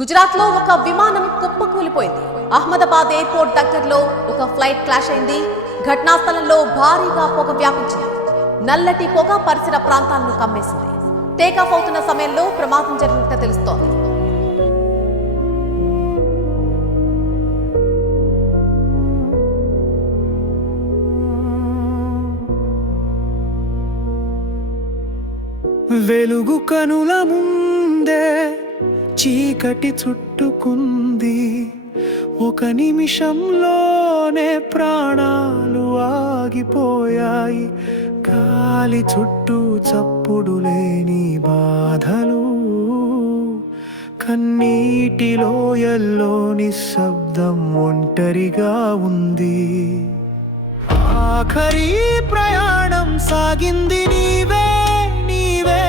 గుజరాత్లో ఒక విమానం కుప్పకూలిపోయింది. అహ్మదాబాద్ ఎయిర్పోర్ట్ దగ్గరలో ఒక ఫ్లైట్ క్లాష్ అయింది. ఘటనా స్థలంలో భారీగా పొగ వ్యాపించింది. నల్లటి పొగ పరిసర ప్రాంతాలను కమ్మేసింది. టేకాఫ్ అవుతున్న సమయంలో ప్రమాదం జరిగినట్టు తెలుస్తోంది. వెలుగు కనుల ముందే చీకటి చుట్టుకుంది. ఒక నిమిషంలోనే ప్రాణాలు ఆగిపోయాయి. గాలి చుట్టూ చప్పుడు లేని బాధలు. కన్నీటి లోయల్లోని శబ్దం ఒంటరిగా ఉంది. ఆఖరి ప్రయాణం సాగింది నీవే నీవే.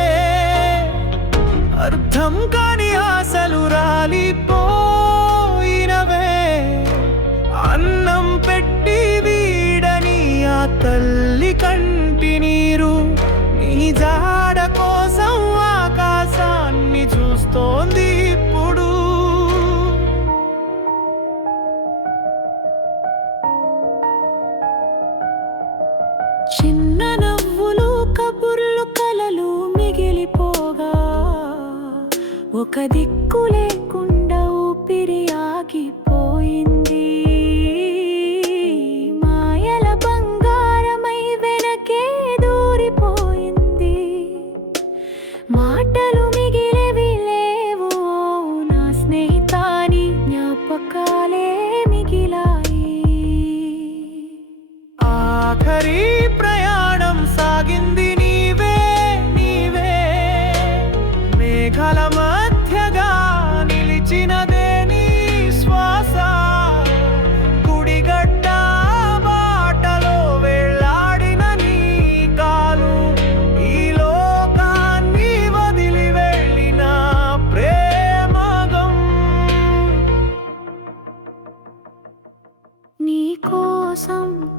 అర్థం కాని ఆశలు అన్నం పెట్టి వీడని ఆ తల్లి కంటి నీరు. నీ జాడ కోసం ఆకాశాన్ని చూస్తోంది ఇప్పుడు. చిన్న నవ్వులు కబుర్లు కలలు ఒక దిక్కు లేకుండా ఊపిరి ఆగిపోయింది. మాయల బంగారమై వెనకే దూరిపోయింది. మాటలు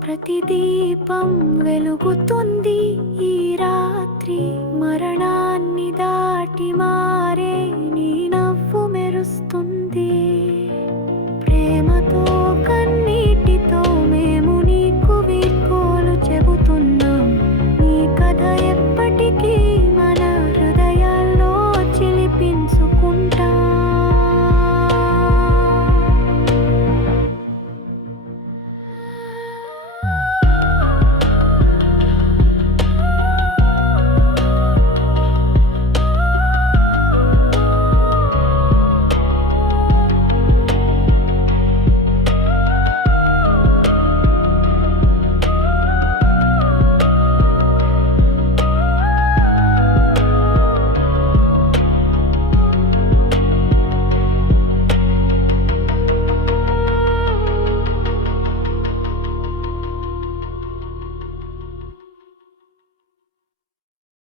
ప్రతి దీపం వెలుగుతుంది. ఈ రాత్రి మరణాన్ని దాటి మారే నీ నవ్వు మెరుస్తుంది.